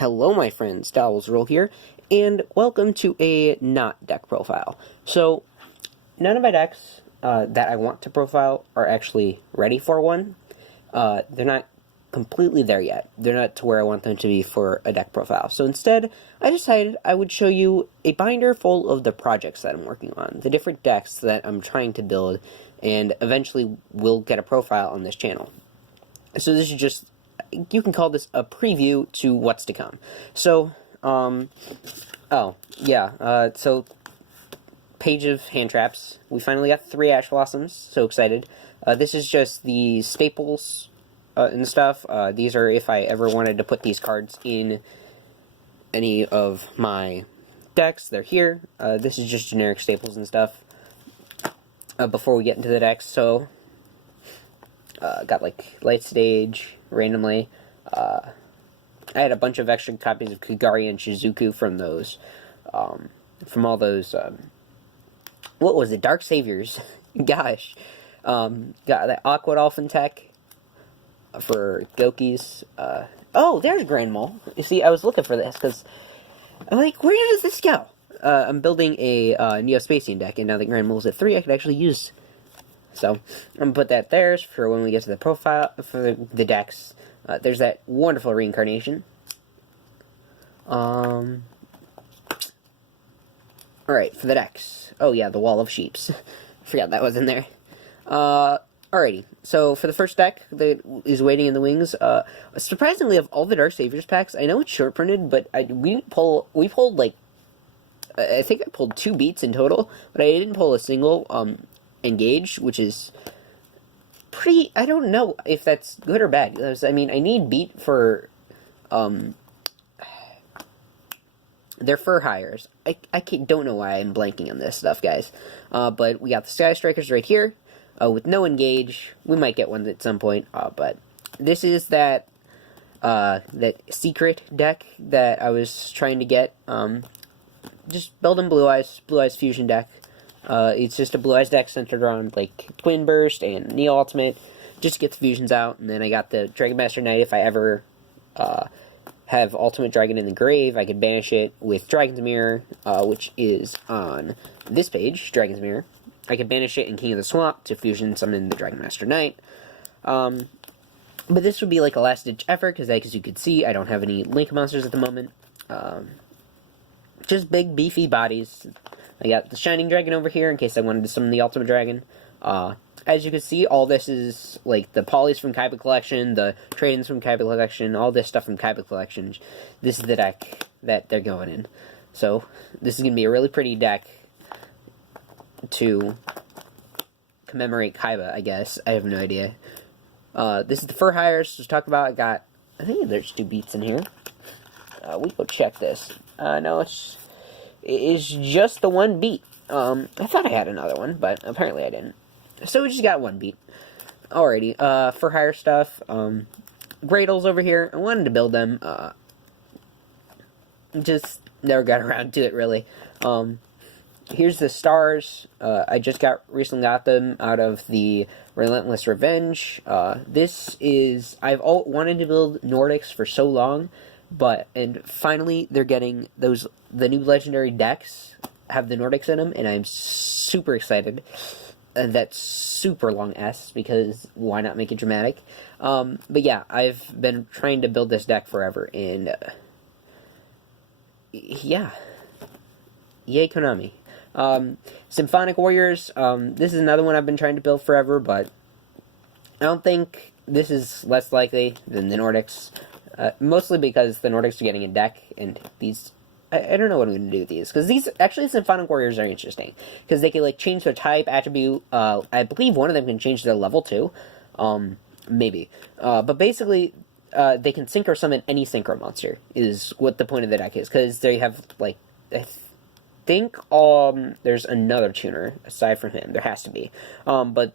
Hello my friends, Dowellzrul here, and welcome to a not deck profile. So, none of my decks that I want to profile are actually ready for one. They're not completely there yet. They're not to where I want them to be for a deck profile. So instead, I decided I would show you a binder full of the projects that I'm working on, the different decks that I'm trying to build, and eventually will get a profile on this channel. So this is just, you can call this a preview to what's to come. So, so page of hand traps. We finally got 3 Ash Blossoms, so excited. This is just the staples and stuff. These are if I ever wanted to put these cards in any of my decks, they're here. This is just generic staples and stuff. Before we get into the decks, so got like Light Stage randomly. I had a bunch of extra copies of Kagari and Shizuku from those, from all those, what was it, Dark Saviors, gosh, got that Aqua Dolphin tech for Gokis. Oh, there's Grand Mole. You see, I was looking for this, because I'm like, where does this go? I'm building a Neo-Spacian deck, and now that Grand Mole's at 3, I could actually use. So, I'm going to put that there for when we get to the profile, for the decks. There's that wonderful reincarnation. Alright, for the decks. Oh yeah, the Wall of Sheeps. Forgot that was in there. Alrighty, so for the first deck that is waiting in the wings, surprisingly, of all the Dark Saviors packs, I know it's short printed, but we pulled like, I think I pulled 2 beats in total, but I didn't pull a single, engage, which is pretty, I don't know if that's good or bad. I mean, I need beat for, their fur hires. I don't know why I'm blanking on this stuff, guys. But we got the Sky Strikers right here, with no engage. We might get one at some point, but this is that secret deck that I was trying to get, just building Blue Eyes Fusion deck. It's just a Blue Eyes deck centered around, like, Twin Burst and Neo Ultimate, just to get the fusions out, and then I got the Dragon Master Knight. If I ever, have Ultimate Dragon in the grave, I could banish it with Dragon's Mirror, which is on this page, Dragon's Mirror. I could banish it in King of the Swamp to fusion summon the Dragon Master Knight. But this would be like a last-ditch effort, because as you can see, I don't have any Link monsters at the moment. Just big, beefy bodies. I got the Shining Dragon over here in case I wanted to summon the Ultimate Dragon. As you can see, all this is, like, the Polys from Kaiba Collection, the Trade-ins from Kaiba Collection, all this stuff from Kaiba Collection. This is the deck that they're going in. So, this is going to be a really pretty deck to commemorate Kaiba, I guess. I have no idea. This is the Fur Hires to talk about. I think there's 2 beats in here. We go check this. No, it is just the 1 beat. I thought I had another one, but apparently I didn't. So we just got 1 beat. Alrighty, for hire stuff, Gradles over here. I wanted to build them, just never got around to it, really. Here's the stars. I just recently got them out of the Relentless Revenge. This is, I've wanted to build Nordics for so long, and finally they're getting the new legendary decks have the Nordics in them, and I'm super excited. That's super long S, because why not make it dramatic? But yeah, I've been trying to build this deck forever, and yeah. Yay, Konami. Symphonic Warriors, this is another one I've been trying to build forever, but I don't think this is less likely than the Nordics. Mostly because the Nordics are getting a deck, and these, I don't know what I'm going to do with these, because these, actually, Symphonic Warriors are interesting, because they can, like, change their type, attribute, I believe one of them can change their level, too, maybe, but basically, they can synchro summon any synchro monster, is what the point of the deck is, because they have, like, I think, there's another tuner, aside from him, there has to be, but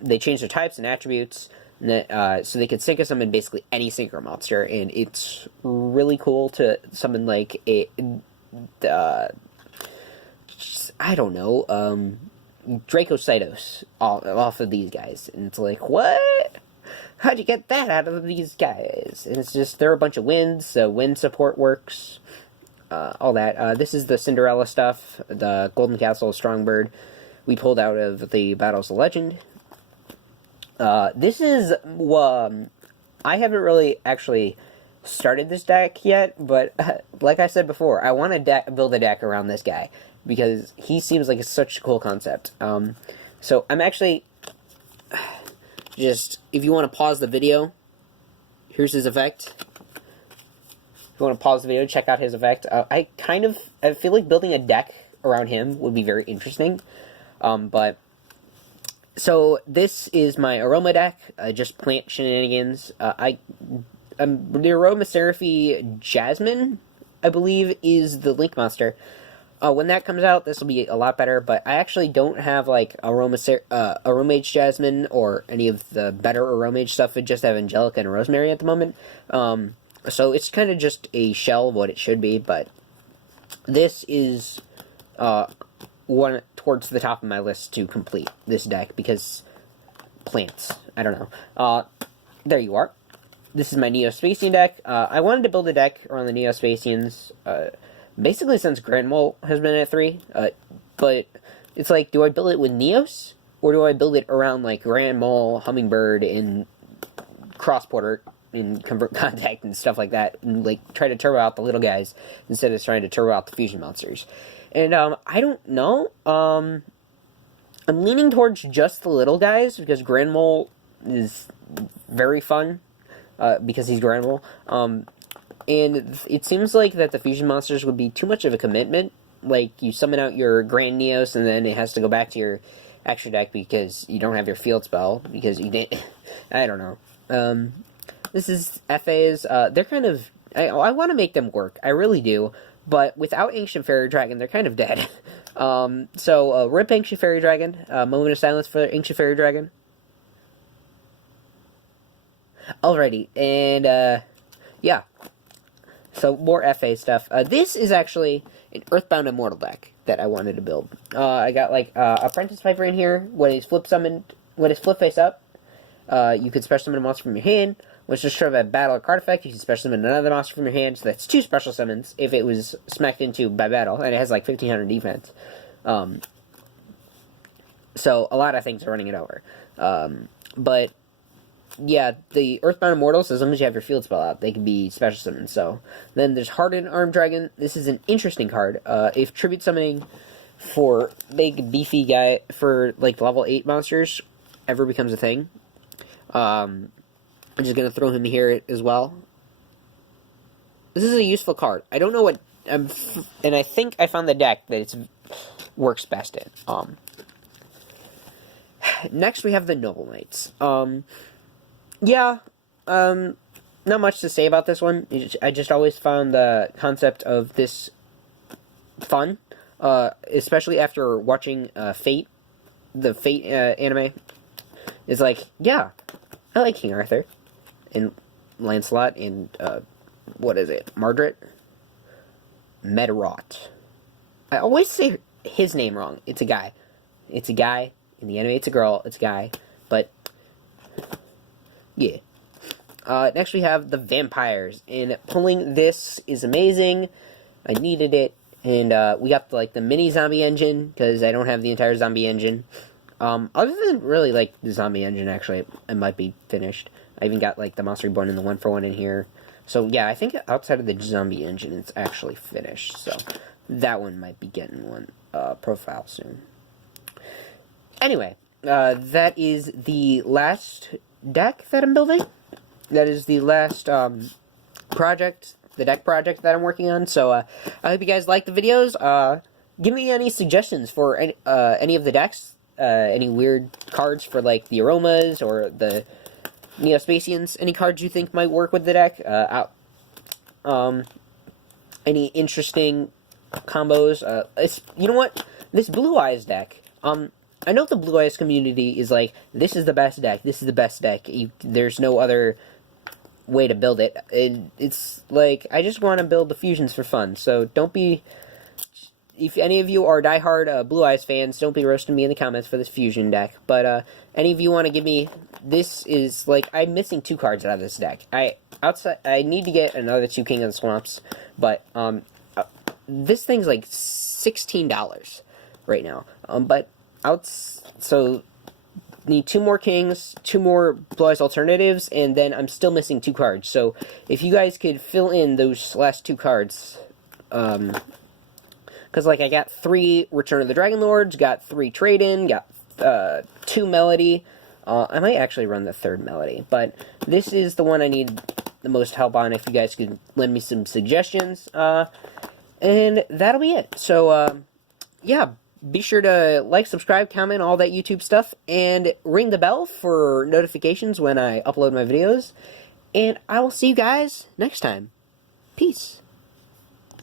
they change their types and attributes, so they can synchro summon basically any synchro monster, and it's really cool to summon, like, I don't know, Dracocytos off of these guys, and it's like, what? how'd you get that out of these guys? And it's just, there are a bunch of winds, so wind support works, all that. This is the Cinderella stuff, the Golden Castle Strongbird we pulled out of the Battles of Legend. This is, I haven't really actually started this deck yet, but like I said before, I want to build a deck around this guy, because he seems like such a cool concept. So I'm actually, just, if you want to pause the video, here's his effect. If you want to pause the video, check out his effect. I feel like building a deck around him would be very interesting. So this is my Aroma deck, just plant shenanigans. The Aromatherapy Jasmine, I believe, is the Link Monster. When that comes out, this will be a lot better, but I actually don't have, like, Aromage Jasmine or any of the better Aromage stuff. I just have Angelica and Rosemary at the moment. So it's kind of just a shell of what it should be, but this is one towards the top of my list to complete this deck, because plants. I don't know. There you are. This is my Neo-Spacian deck. I wanted to build a deck around the Neo-Spacians, basically since Grand Mole has been at 3, but it's like, do I build it with Neos, or do I build it around, like, Grand Mole, Hummingbird, and Crossporter, and Convert Contact, and stuff like that, and, like, try to turbo out the little guys, instead of trying to turbo out the fusion monsters. And, I don't know, I'm leaning towards just the little guys, because Grand Mole is very fun, because he's Grand Mole, and it seems like that the fusion monsters would be too much of a commitment. Like, you summon out your Grand Neos, and then it has to go back to your extra deck because you don't have your field spell, because you didn't... I don't know. This is FAs. They're kind of... I want to make them work. I really do. But without Ancient Fairy Dragon, they're kind of dead. So, rip Ancient Fairy Dragon. Moment of silence for Ancient Fairy Dragon. Alrighty. And, yeah. So, more FA stuff. This is actually an Earthbound Immortal deck that I wanted to build. I got, like, Apprentice Piper in here. When he's flip face up, you could special summon a monster from your hand. When it's just sort of a battle or card effect, you can special summon another monster from your hand. So that's 2 special summons if it was smacked into by battle. And it has, like, 1500 defense. So, a lot of things are running it over. But... yeah, the Earthbound Immortals, as long as you have your field spell out, they can be special summoned. So, then there's Hardened Armed Dragon. This is an interesting card. If tribute summoning for big, beefy guy, for, like, level 8 monsters ever becomes a thing, I'm just going to throw him here as well. This is a useful card. I don't know what... and I think I found the deck that it works best in. Next, we have the Noble Knights. Yeah, not much to say about this one. I just always found the concept of this fun, especially after watching Fate, the Fate anime. It's like, yeah, I like King Arthur, and Lancelot, and, what is it, Mardrit? Medrot. I always say his name wrong. It's a guy. It's a guy. In the anime, it's a girl. It's a guy. But... yeah. Next we have the Vampires, and pulling this is amazing. I needed it, and we got the mini zombie engine, because I don't have the entire zombie engine. Other than really, like, the zombie engine, actually, it might be finished. I even got, like, the Monster Reborn and the 1-for-1 in here. So, yeah, I think outside of the zombie engine, it's actually finished, so that one might be getting one profile soon. Anyway, that is the last deck that I'm building. That is the last project, the deck project that I'm working on. So I hope you guys like the videos. Give me any suggestions for any of the decks. Any weird cards for, like, the Aromas or the Neo-Spacians. Any cards you think might work with the deck. Any interesting combos. You know what? This Blue Eyes deck. I know the Blue Eyes community is like, this is the best deck, this is the best deck, there's no other way to build it. It's like, I just want to build the fusions for fun, so don't be if any of you are diehard Blue Eyes fans, don't be roasting me in the comments for this fusion deck. But any of you want to give me, this is like, I'm missing 2 cards out of this deck. I need to get another 2 King of the Swamps, but this thing's like $16 right now. So need 2 more Kings, 2 more Blue Eyes alternatives, and then I'm still missing 2 cards. So if you guys could fill in those last 2 cards, because, like, I got 3 Return of the Dragon Lords, got 3 Trade-In, got 2 Melody. I might actually run the 3rd Melody, but this is the one I need the most help on, if you guys could lend me some suggestions. And that'll be it. So, yeah, be sure to like, subscribe, comment, all that YouTube stuff, and ring the bell for notifications when I upload my videos. And I will see you guys next time. Peace.